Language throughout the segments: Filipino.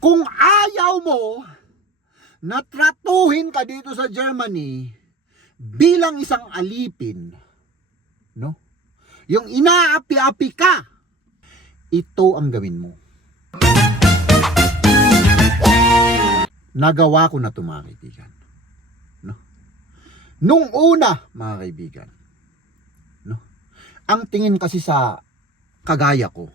Kung ayaw mo na tratuhin ka dito sa Germany bilang isang alipin, no? Yung inaapi-api ka, ito ang gawin mo. Nagawa ko na ito mga kaibigan. No? Nung una, mga kaibigan, no? ang tingin kasi sa kagaya ko?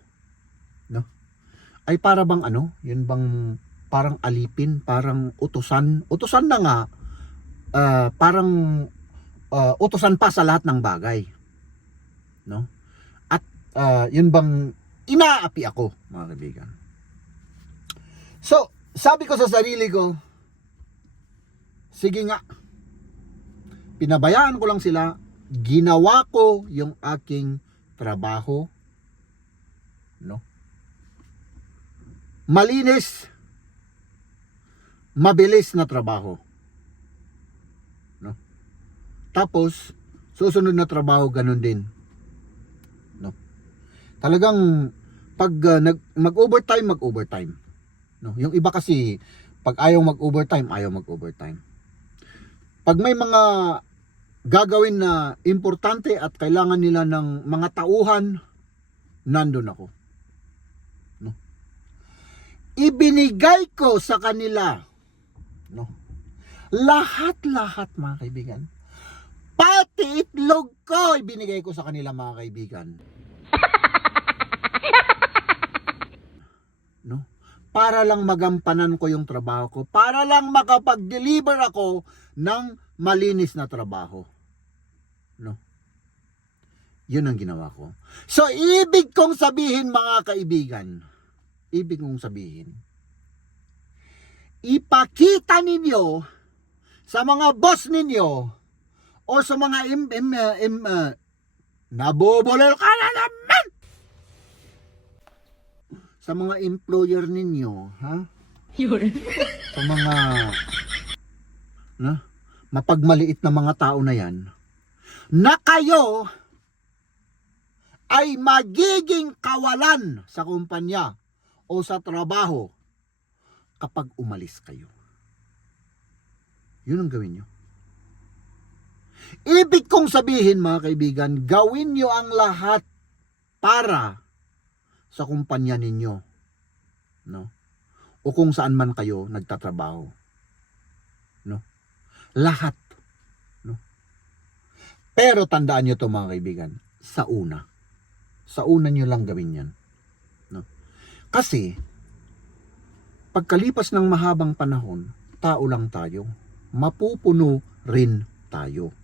Ay para bang ano, yun bang parang alipin, parang utusan, utusan na nga, ah, parang ah, utusan pa sa lahat ng bagay. No? At ah, yun bang inaapi ako, mga kaibigan. So, sabi ko sa sarili ko, sige nga, pinabayaan ko lang sila, ginawa ko yung aking trabaho, no? Malinis, mabilis na trabaho. No? Tapos, susunod na trabaho ganun din. No? Talagang pag uh, nag mag-overtime, mag-overtime. No? Yung iba kasi pag ayaw mag-overtime, ayaw mag-overtime. Pag may mga gagawin na importante at kailangan nila ng mga tauhan, nandun ako. Ibinigay ko sa kanila no? Lahat-lahat mga kaibigan. Pati itlog ko ibinigay ko sa kanila mga kaibigan. No? Para lang magampanan ko yung trabaho ko. Para lang makapag-deliver ako ng malinis na trabaho. No? Yun ang ginawa ko. So, ibig kong sabihin mga kaibigan, ibig kong sabihin, ipakita ninyo sa mga boss ninyo o sa mga im, im, im, uh, nabobulol ka na naman! Sa mga employer ninyo ha? Yun. sa mga na mapagmaliit na mga tao na yan na kayo ay magiging kawalan sa kumpanya o sa trabaho kapag umalis kayo. Yun ang gawin nyo. Ibig kong sabihin mga kaibigan, gawin nyo ang lahat para sa kumpanya ninyo. No? O kung saan man kayo nagtatrabaho. No? Lahat. No? Pero tandaan nyo to mga kaibigan, sa una. Sa una nyo lang gawin yan. Kasi, pagkalipas ng mahabang panahon, tao lang tayo. Mapupuno rin tayo.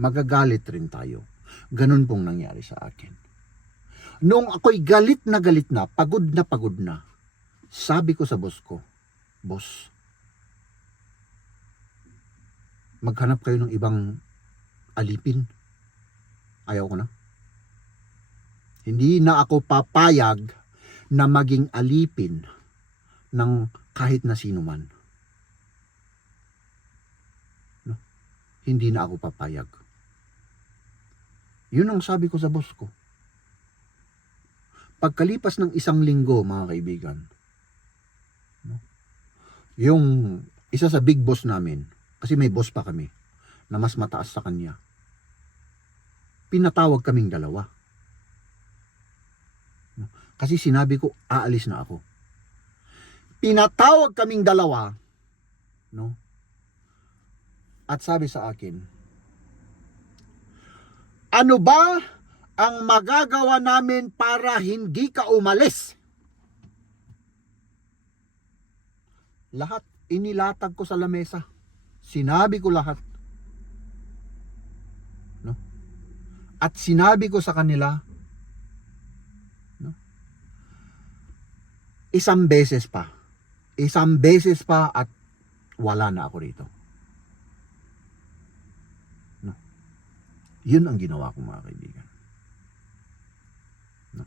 Magagalit rin tayo. Ganun pong nangyari sa akin. Nung ako'y galit na galit na, pagod na pagod na, sabi ko sa boss ko, Boss, maghanap kayo ng ibang alipin. Ayaw ko na. Hindi na ako papayag na maging alipin ng kahit na sino man. No? Hindi na ako papayag. Yun ang sabi ko sa boss ko. Pagkalipas ng isang linggo, mga kaibigan, no? yung isa sa big boss namin, kasi may boss pa kami, na mas mataas sa kanya, pinatawag kaming dalawa. Kasi sinabi ko, aalis na ako pinatawag kaming dalawa, no? At sabi sa akin, ano ba ang magagawa namin para hindi ka umalis? Lahat inilatag ko sa lamesa. Sinabi ko lahat. No? At sinabi ko sa kanila, Isang beses pa isang beses pa at wala na ako rito. No. Yun ang ginawa ko mga kaibigan. No.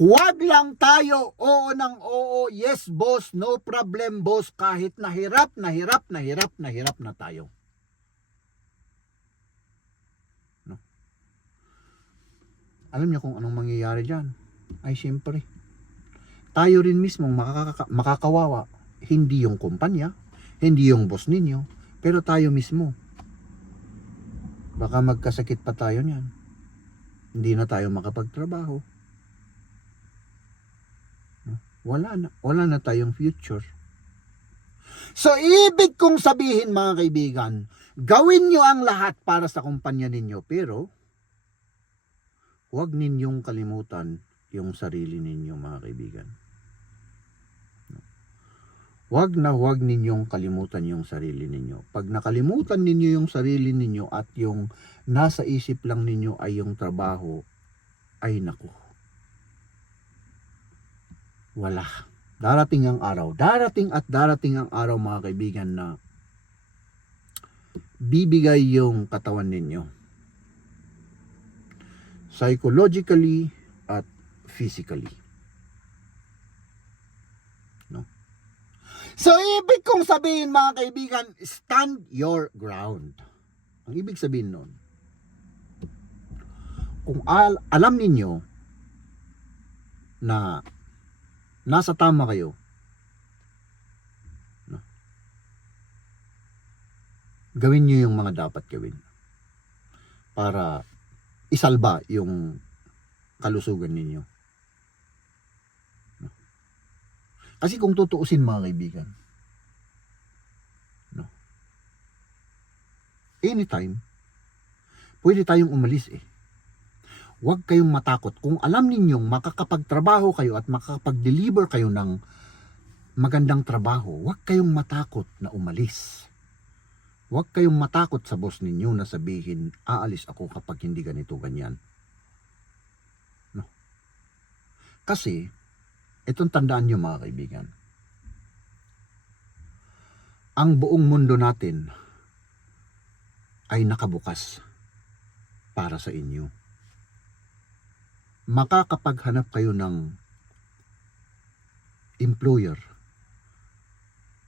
Huwag lang tayo oo ng oo, yes boss, no problem boss, kahit nahirap, nahirap, nahirap, nahirap na tayo. No. Alam niyo kung anong mangyayari dyan? Ay siyempre, tayo rin mismo makaka- makakawawa. Hindi yung kumpanya, hindi yung boss ninyo, pero tayo mismo. Baka magkasakit pa tayo niyan. Hindi na tayo makapagtrabaho. Wala na. Wala na tayong future. So, ibig kong sabihin mga kaibigan, gawin nyo ang lahat para sa kumpanya ninyo, pero huwag ninyong kalimutan yung sarili ninyo mga kaibigan. Huwag na huwag ninyong kalimutan yung sarili ninyo. Pag nakalimutan ninyo yung sarili ninyo at yung nasa isip lang ninyo ay yung trabaho, ay naku. Wala. Darating ang araw. Darating at darating ang araw mga kaibigan na bibigay yung katawan ninyo. Psychologically at physically. So, ibig kong sabihin mga kaibigan, stand your ground. Ang ibig sabihin nun, kung al- alam ninyo na nasa tama kayo, no? gawin nyo yung mga dapat gawin para isalba yung kalusugan ninyo. No? Kasi kung tutuusin mga kaibigan, no? anytime, pwede tayong umalis eh. Huwag kayong matakot. Kung alam ninyong makakapagtrabaho kayo at makakapag-deliver kayo ng magandang trabaho, huwag kayong matakot na umalis. Huwag kayong matakot sa boss ninyo na sabihin, aalis ako kapag hindi ganito, ganyan. No. Kasi, itong tandaan nyo mga kaibigan, ang buong mundo natin ay nakabukas para sa inyo makakapaghanap kayo ng employer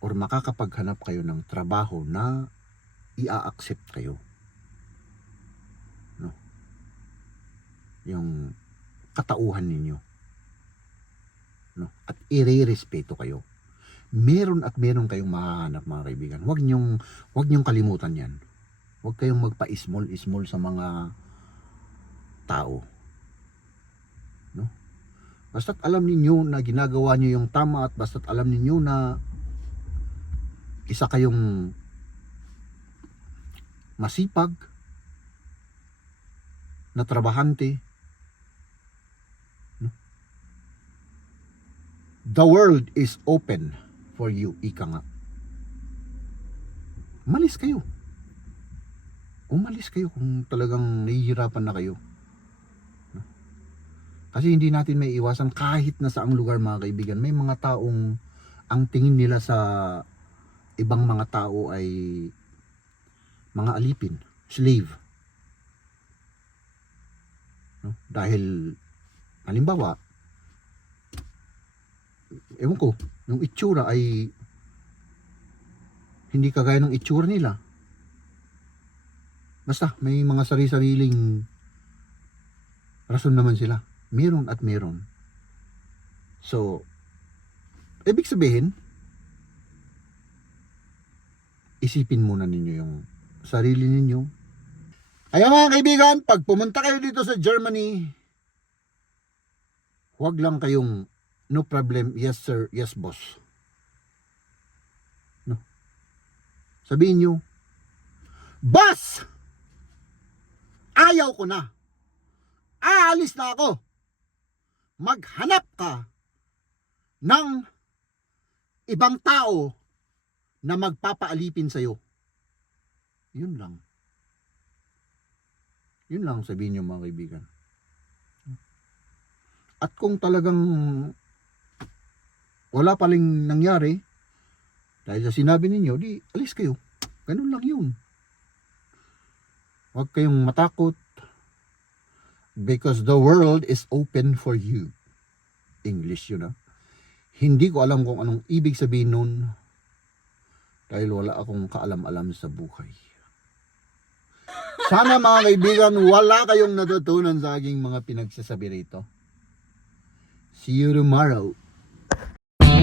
or makakapaghanap kayo ng trabaho na ia-accept kayo. No? Yung katauhan ninyo. No? At ire-respeto kayo. Meron at meron kayong mahahanap mga kaibigan. Huwag niyong, huwag niyong kalimutan yan. Huwag kayong magpa-small-small sa mga tao. Basta't alam ninyo na ginagawa nyo yung tama at basta't alam ninyo na isa kayong masipag na trabahante. The world is open for you, ika nga. Malis kayo. Umalis kayo kung talagang nahihirapan na kayo. Kasi hindi natin may iwasan kahit na saang lugar mga kaibigan. May mga taong ang tingin nila sa ibang mga tao ay mga alipin, slave. No? Dahil halimbawa ewan ko, yung itsura ay hindi kagaya ng itsura nila. Basta may mga sari-sariling rason naman sila meron at meron. So, ibig sabihin, isipin muna ninyo yung sarili ninyo. Kaya mga kaibigan, pag pumunta kayo dito sa Germany, huwag lang kayong no problem, yes sir, yes boss. No. Sabihin nyo, Boss! Ayaw ko na. Aalis na ako maghanap ka ng ibang tao na magpapaalipin sa'yo. Yun lang. Yun lang sabihin niyo mga kaibigan. At kung talagang wala paling nangyari, dahil sa sinabi ninyo, di alis kayo. Ganun lang yun. Huwag kayong matakot because the world is open for you. English yun ah. Hindi ko alam kung anong ibig sabihin nun dahil wala akong kaalam-alam sa buhay. Sana mga kaibigan, wala kayong natutunan sa aking mga pinagsasabi rito. See you tomorrow.